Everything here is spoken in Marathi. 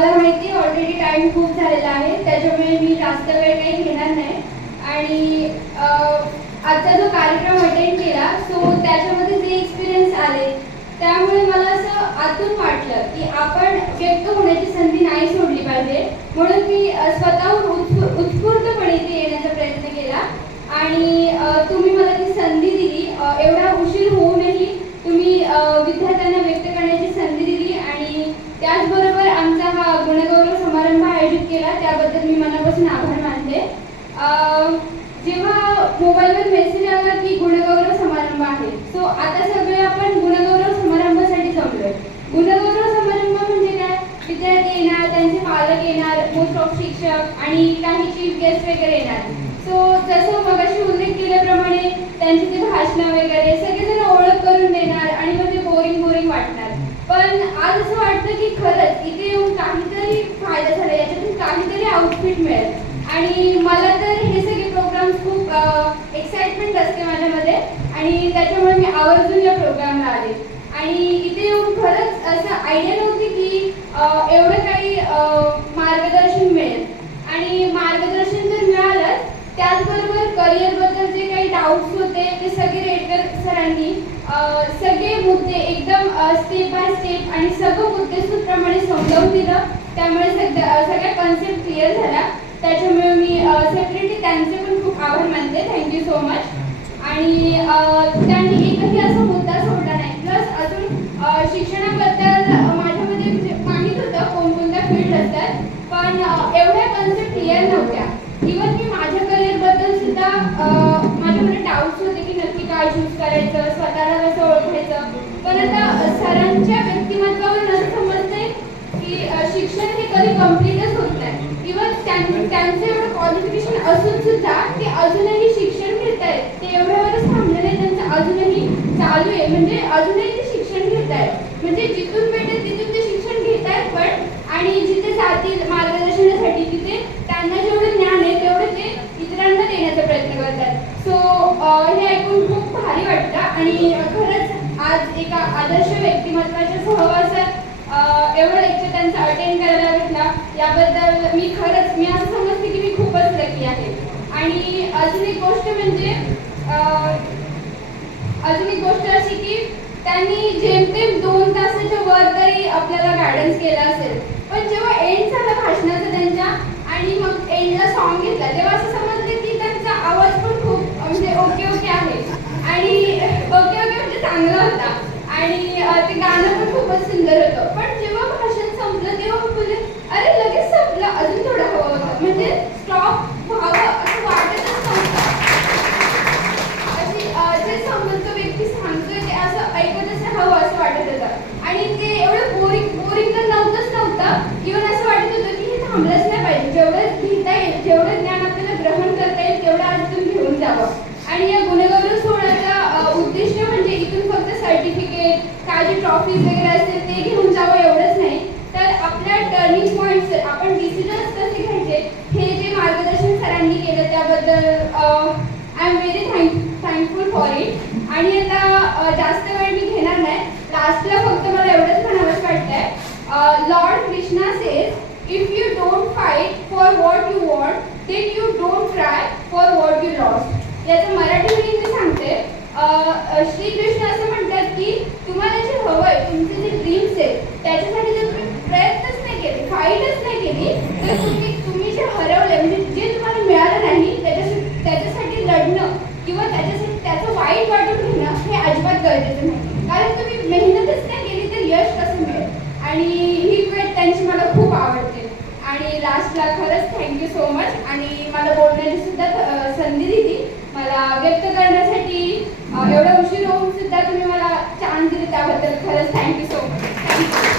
मला माहिती ऑलरेडी टाइम खूप झालेला आहे, त्याच्यामुळे मी जास्त वेळ काही घेणार नाही. आणि आजचा जो कार्यक्रम अटेंड केला सो त्याच्यामध्ये जे एक्सपिरियन्स आले त्यामुळे मला असं आतून वाटलं की आपण व्यक्त होण्याची संधी नाही सोडली पाहिजे. म्हणून मी स्वतःहून उत्स्फूर्तपणे इथे येण्याचा प्रयत्न केला आणि तुम्ही मला ती संधी दिली. एवढा उशीर होऊनही तुम्ही विद्यार्थ्यांना व्यक्त करण्याची संधी दिली आणि त्याचबरोबर आमचा हा गुणगौरव समारंभ आयोजित केला त्याबद्दल मी मनापासून आभार मानते. जेव्हा मोबाईलवर मेसेज आला की गुणगौरव समारंभ आहे सो आता सगळे आपण गुणगौरव समारंभासाठी जमलोय. गुणगौरव समारंभ म्हणजे काय, विद्यार्थी येणार, त्यांचे पालक येणार, मोस्ट ऑफ शिक्षक आणि काही चीफ गेस्ट वगैरे येणार. सो जसं मगाशी उल्लेख केल्याप्रमाणे त्यांची ते भाषणं वगैरे सगळेजण ओळख करून देणार आणि मग ते बोरिंग वाटणार. पण आज असं वाटतं की खरंच इथे येऊन काहीतरी फायदा झाला, याच्यातून काहीतरी आउटफिट मिळेल. आणि मला तर हे सगळे प्रोग्राम्स खूप एक्साइटमेंट असते माझ्यामध्ये आणि त्याच्यामुळे मी आवर्जून या प्रोग्रामला आले. आणि इथे येऊन खरंच असं आयडिया नव्हती की एवढं काही मार्गदर्शन मिळेल. आणि मार्गदर्शन तर मिळालंच, त्याचबरोबर करिअरबद्दल जे काही डाऊट्स होते ते सगळे रेडकर सरांनी सगळे मुद्दे एकदम स्टेप बाय स्टेप आणि सगळं मुद्देसूदप्रमाणे समजावून दिलं. त्यामुळे सगळ्या कन्सेप्ट क्लिअर झाल्या. त्याच्यामुळे मी सेपरेटली त्यांचे पण खूप आभार मानते. Thank you so much. आणि त्यांनी एकही असा मुद्दा सोडला नाही. प्लस अजून शिक्षणाबद्दल माझ्यामध्ये म्हणजे माहीत होतं कोणकोणत्या फील्ड असतात, पण एवढ्या कन्सेप्ट क्लिअर नव्हत्या. इवन मी माझ्या करिअरबद्दल सुद्धा माझ्यामध्ये डाऊट्स होते की नक्की काय चूज करायचं, स्वतःला कसं ओळखायचं. पण आता सरांच्या व्यक्तिमत्वावरून असं समजते की शिक्षण हे कधी कम्प्लीटच होत नाही. इवन त्यांचं एवढं क्वालिफिकेशन असून सुद्धा ते अजूनही शिक्षण घेत आहेत. ते एवढ्यावरच थांबले नाही, त्यांचं अजूनही चालू आहे. म्हणजे अजूनही ते शिक्षण घेत आहेत. म्हणजे जिथून भेटेल तिथून ते शिक्षण घेत आहेत. पण आणि जिथे जातील मार्गदर्शनासाठी तिथे त्यांना जेवढं ज्ञान आहे तेवढं ते इतरांना देण्याचा प्रयत्न करतात. सो हे ऐकून खूप भारी वाटतं आणि खरंच आज एका आदर्श व्यक्तिमत्वाच्या सहवासात एवढं लेक्चर त्यांचं अटेंड करायला भेटला याबद्दल मी असं समजते की मी खूपच लकी आहे. आणि अजून एक गोष्ट अशी की त्यांनी जेमतेम 2 तासाच्या वर तरी आपल्याला गायडन्स केला असेल. पण जेव्हा एंड झाला भाषणाचा त्यांच्या आणि मग एंडला सॉन्ग घेतला तेव्हा असं समजलं की त्यांचा आवाज पण खूप म्हणजे ओके आहे. आणि ओके म्हणजे चांगला होता आणि ते गाणं पण खूपच सुंदर होतं. पण जेव्हा भाषण संपलं तेव्हा बोलले अरे लगेच संपलं, अजून थोडं हवं होतं. म्हणजे स्टॉप व्हावं असं वाटतच नव्हतं. अशी जे समोरचा व्यक्ती सांगतोय ते असं ऐकतच राहावं असं वाटत होतं. आणि ते एवढं बोरिंग तर नव्हतं. इव्हन असं वाटत होतं की हे थांबलंच नाही पाहिजे. जेवढं घेता येईल, जेवढं ज्ञान आपल्याला ग्रहण करता येईल तेवढं अजून घेऊन जावं. आणि या गुणगौरव सोहळ्याचा उद्दिष्ट म्हणजे इथून फक्त सर्टिफिकेट, काय जे ट्रॉफीज वगैरे असतील ते घेऊन जावं एवढंच नाही, तर आपल्या टर्निंग पॉईंट्स आपण डिसिजन्स कसे घ्यायचे हे जे मार्गदर्शन सरांनी केलं त्याबद्दल I am very thankful for it. आणि आता जास्त वेळ मी घेणार नाही. लास्टला फक्त मला एवढंच म्हणावंच वाटतंय, Lord Krishna says if you don't fight for what you want then you don't try for what you lost. याचं मराठी मीनिंग मी सांगते. श्रीकृष्ण असं म्हणतात की तुम्हाला जे हवं आहे, तुमचे जे ड्रीम्स आहेत त्याच्यासाठी जर तुम्ही प्रयत्नच नाही केले, फाईटच नाही केली, तर तुम्ही जे हरवले म्हणजे जे तुम्हाला मिळालं नाही त्याच्यासाठी लढणं किंवा त्याचं वाईट वाटून घेणं हे अजिबात गरजेचं नाही. कारण तुम्ही मेहनतच नाही केली तर यश कसं मिळेल. आणि ही क्वेट त्यांची मला खूप आवडते. आणि लास्टला खरंच थँक्यू सो मच. आणि मला बोलण्याची सुद्धा संधी दिली, मला व्यक्त करण्यासाठी एवढा उशीर होऊन सुद्धा तुम्ही मला चान्स दिले त्याबद्दल खरंच थँक्यू सो मच. थँक्यू.